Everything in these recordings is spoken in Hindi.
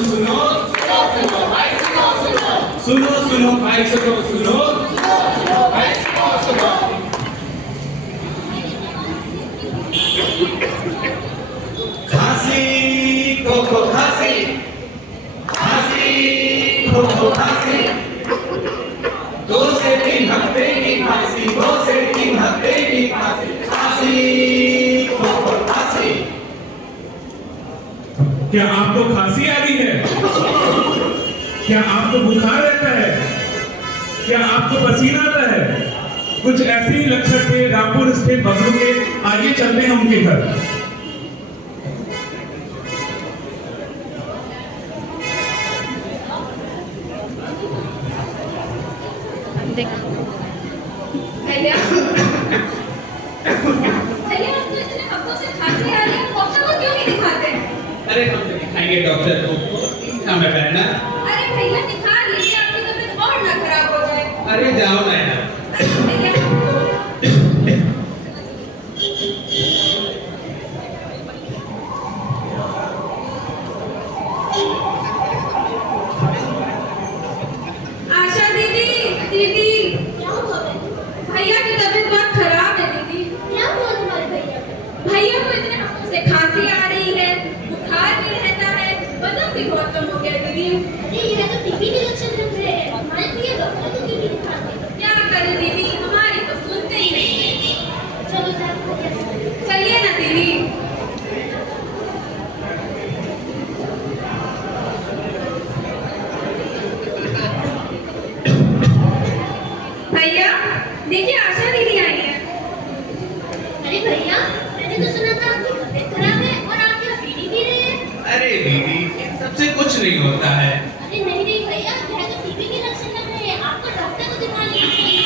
सुनो सुनो सुनो भाई सुनो सुनो भाई सुनो। खांसी खोखो खांसी खांसी खोखो खांसी 2 से 3 हफ्ते की खांसी 2 से 3 हफ्ते की खांसी खांसी खोखो खांसी। क्या आपको खांसी आ रही है? क्या आपको बुखार रहता है? क्या आपको पसीना आता है? कुछ ऐसे ही लक्षण थे रामपुर स्थित बबलू के। आइए चलते हैं उनके घर। भैया भैया आपको इतने हफ्तों से खांसी आ रही है, डॉक्टर को क्यों नहीं दिखाते? अरे हम तो दिखाएंगे डॉक्टर को, काम है ना। अरे भैया दिखा लीजिए, आपकी तबीयत और ना खराब हो जाए। अरे जाओ ना यार। भैया आशा दीदी दीदी क्या हुआ भैया की तबीयत बहुत खराब है दीदी। क्या हुआ तुम्हारे भैया को? भैया को इतने हफ्तों से खांसी आ रही है, बुखार भी रहता है, वजन भी बहुत कम हो गया दीदी। अरे ये तो टीबी के लक्षण लग रहे हैं। हमारे भैया डॉक्टर को टीबी दिखाते। क्या करें दीदी, हमारी तो सुनते ही नहीं। चलो जाओ चलिए ना दीदी। भैया देखिए आशा दीदी आई है। अरे भैया मैंने तो सुना था आपकी तबीयत खराब है और आप क्या बीड़ी पी रहे हैं? अरे दीदी इन सबसे कुछ नहीं होता है। अरे नहीं नहीं भैया, यह तो टीबी के लक्षण लग रहे हैं। आपको डॉक्टर को दिखा लीजिए।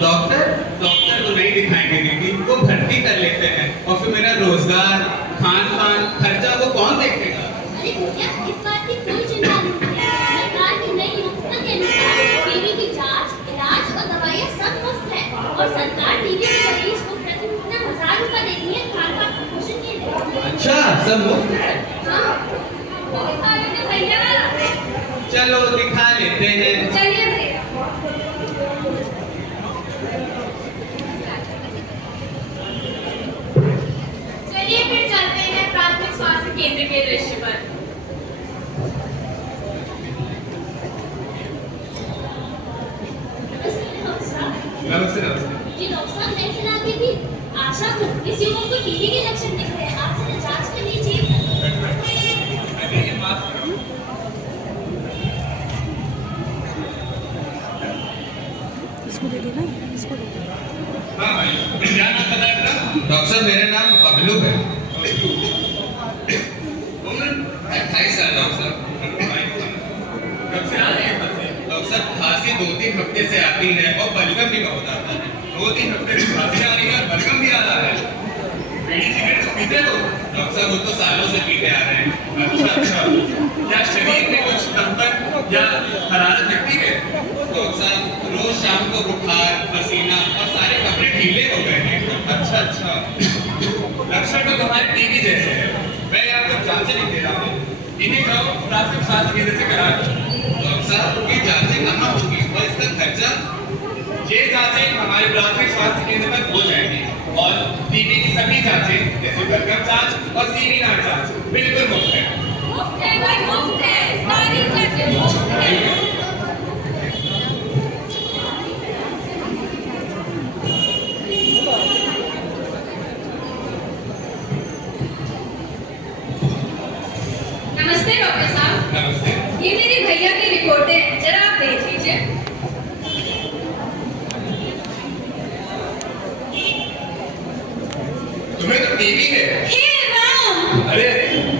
डॉक्टर को नहीं दिखाएंगे दीदी, वो भर्ती कर लेते हैं और फिर मेरा रोजगार खान पान खर्चा वो कौन देखेगा? अरे भैया इस बात की कोई चिंता नहीं है। सरकार की नई योजना के अनुसार टीबी की जांच, इलाज और दवाइयाँ सब मुफ्त है और सरकार टीबी के मरीज को प्रति महीना 1000 रुपए देती है खान पान पोषण के लिए। अच्छा सब मुफ्त है। हाँ दिखा लीजिए भैया। चलो दिखा लेते हैं। चलिए भैया। चलिए फिर चलते हैं प्राथमिक स्वास्थ्य केंद्र के दृश्य पर। नमस्ते नमस्ते। जी डॉक्टर साहब, मैं सलाह दी थी आशा को इस युवक को टीबी के लक्षण दिख रहे हैं। आप जरा जांच कर लीजिए। हाँ भाई, क्या नाम बताया था? डॉक्टर साहब मेरा नाम बबलू है। उम्र 28 साल डॉक्टर साहब। डॉक्टर साहब खांसी 2-3 हफ्ते से आती है और बलगम भी बहुत आता है। 2-3 हफ्ते से खांसी आ रही है, बलगम भी आ रहा है। बीड़ी सिगरेट तो पीते हो? डॉक्टर साहब वो तो सालों से पीते आ रहे हैं। अच्छा क्या शरीर में कुछ कंपन या हरारत दिखती है? डॉक्टर साहब रोज शाम को बुखार पसीना और सारे कपड़े ढीले हो गए हैं। अच्छा लक्षण तो तुम्हारे टीबी जैसे है। मैं आपको जांच नहीं दे रहा हूँ, इन्हें जाओ प्राथमिक स्वास्थ्य केंद्र से करा दो। डॉक्टर साहब ये जांचें कहाँ होगी और इसका खर्चा? ये जांचें हमारे प्राथमिक स्वास्थ्य केंद्र पर हो जाएंगी और टीबी की सभी जांचें जैसे बलगम जांच और सीवी नाड़ जांच बिल्कुल मुफ्त है। मुफ्त है भाई, मुफ्त है, सारी जांचें मुफ्त है। नमस्ते डॉक्टर साहब। नमस्ते। ये मेरे भैया की रिपोर्टें हैं, जरा आप देख लीजिए। तुम्हें तो टीबी है? हे राम! अरे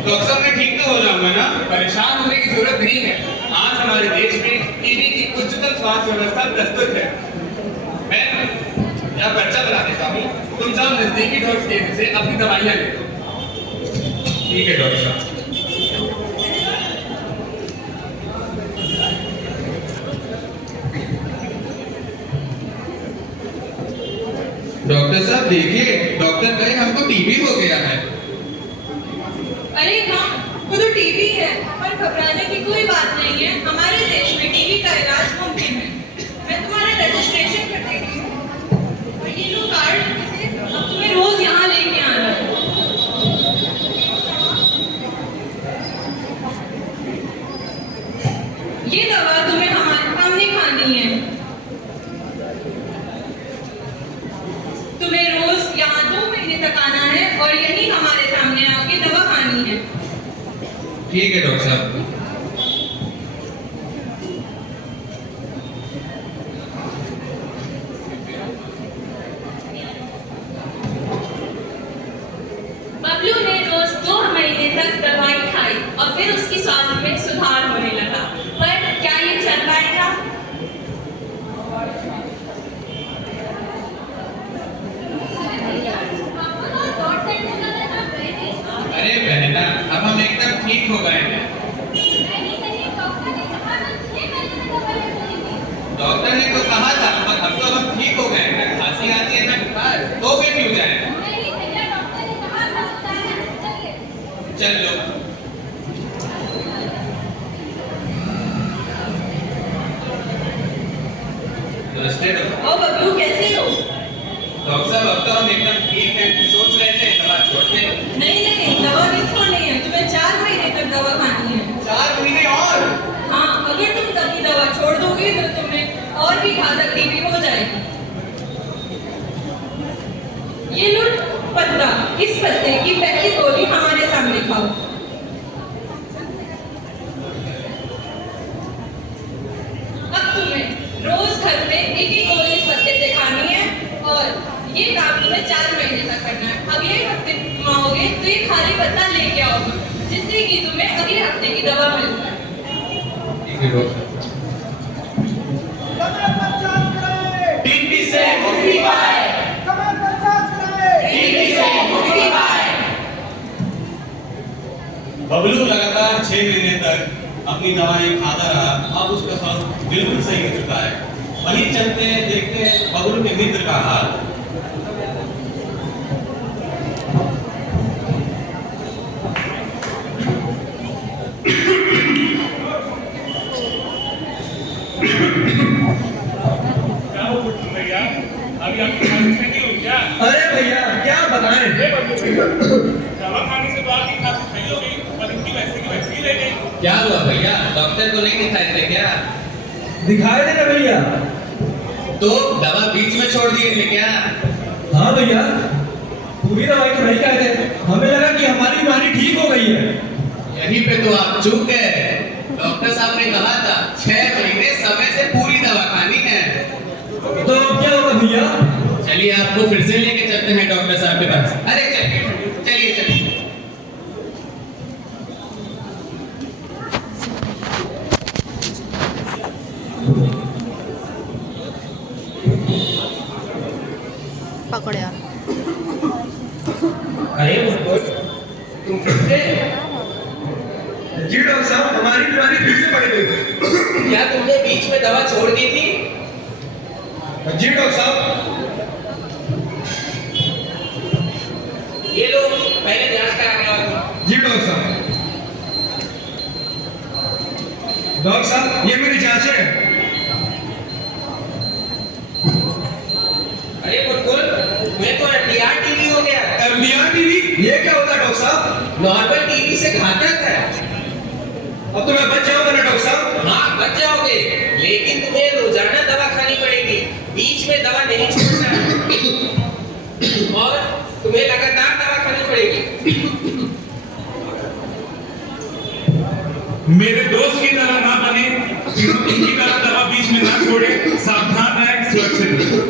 डॉक्टर साहब मैं ठीक तो हो जाऊंगा ना, परेशान होने की जरूरत नहीं है। आज हमारे देश में टीबी की उच्चतम स्वास्थ्य व्यवस्था प्रस्तुत है। मैं यहाँ पर्चा बना देता हूँ, तुम जाओ नजदीकी डॉक्टर केंद्र से अपनी दवाइयाँ ले लो। ठीक है डॉक्टर साहब। डॉक्टर साहब देखिए, डॉक्टर कहे हमको टीबी हो गया है। अरे हाँ, वो तो टीबी है, पर घबराने की कोई बात नहीं है। हमारे देश में टीबी का इलाज मुमकिन है। मैं तुम्हारा रजिस्ट्रेशन कर देती हूँ और ये लो कार्ड, अब तुम्हें रोज यहाँ लेके आना है। ये दवा तुम्हें हमारे सामने खानी है। तुम्हें रोज यहाँ 2 महीने तक आना है और यही हमारे सामने आके दवा खानी है। ठीक है डॉक्टर साहब। बबलू ने रोज 2 महीने तक दवाई खाई और फिर उसकी स्वास्थ्य में सुधार होने लगा। पर क्या ये चल पाएगा? अरे बहना, अब हम एकदम ठीक हो गए हैं। डॉक्टर ने तो कहा था, पर अब तो हम ठीक हो गए हैं। खांसी आती है ना बुखार, तो फिर क्यों जाए? चल लो। नमस्ते डॉक्टर। ओ बबलू, कैसे हो? डॉक्टर साहब, अब तो हम एकदम ठीक हैं। सोच रहे थे दवा छोड़ दें। नहीं, दवा नहीं छोड़नी है। तुम्हें 4 महीने तक दवा खानी है। 4 महीने और? हाँ, अगर तुम कभी दवा छोड़ दोगे तो तुम्हें और भी घातक टीबी हो जाएगी। ये लो पत्ता, इस पत्ते की पहली गोली हमारे सामने खाओ। अब तुम्हें रोज घर में एक गोली इस पत्ते से खानी है और ये काम तुम्हें 4 महीने तक करना है। अगले हफ्ते तुम आओगे तो ये खाली पत्ता लेके आओगे, जिससे कि तुम्हें अगले हफ्ते की दवा मिल जाए। ठीक है डॉक्टर। टीबी से मुक्ति पाए। टीबी से मुक्ति पाए। बबलू लगातार 6 महीने तक अपनी दवाएं खाता रहा। अब उसका स्वास्थ्य बिल्कुल सही हो चुका है। वहीं चलते हैं, देखते हैं बबलू के मित्र का हाल। क्या हो भैया, अभी आपकी खांसी सही हुई क्या? अरे भैया क्या बताएं, दवा खाने से तो आपकी खांसी सही हो गई, पर इनकी वैसे की वैसे ही रह गई। क्या हुआ भैया? डॉक्टर को नहीं दिखाए थे क्या? दिखाए थे ना भैया। तो दवा बीच में छोड़ दिए थे क्या? हाँ भैया, पूरी दवाई तो नहीं खाए थे। हमें लगा कि हमारी बीमारी ठीक हो गई है। यहीं पे तो आप चूक गए। डॉक्टर साहब ने कहा था 6 महीने समय से पूरी दवा खानी है। तो अब क्या होगा भैया? चलिए आपको फिर से लेके चलते हैं डॉक्टर साहब के पास। अरे चलिए चलिए चलिए। पकड़ यार। अरे तुम फिर से? जी डॉक्टर साहब, हमारी बीमारी फिर से बढ़ गई। क्या तुमने बीच में दवा छोड़ दी थी? जी डॉक्टर साहब। ये लो, पहले जांच करा के आओ। जी डॉक्टर साहब। डॉक्टर साहब, ये मेरी जांच है। अरे बुलबुल, तुम्हें तो एमडीआर टीबी हो गया। MDR TB? ये क्या होता है डॉक्टर साहब? नॉर्मल टीबी से घातक है। अब तो मैं बच जाऊंगा ना डॉक्टर साहब? हाँ, बच जाओगे, लेकिन तुम्हें रोजाना दवा खानी पड़ेगी। बीच में दवा नहीं छोड़ना है। और तुम्हें लगातार दवा खानी पड़ेगी। मेरे दोस्त की तरह ना बने, इनकी तरह दवा बीच में ना छोड़े। सावधान रहें, सुरक्षित रहें।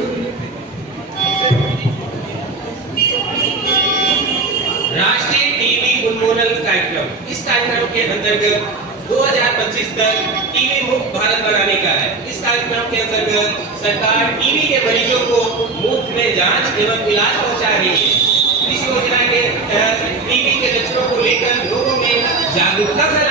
राष्ट्रीय टीबी उन्मूलन कार्यक्रम, इस कार्यक्रम के अंतर्गत 2025 तक टीबी मुक्त भारत बनाने का है। इस कार्यक्रम के अंतर्गत सरकार टीबी के मरीजों को मुफ्त में जांच एवं इलाज पहुंचा रही है। इस योजना के तहत टीबी के लक्षणों को लेकर लोगों में जागरूकता फैलाने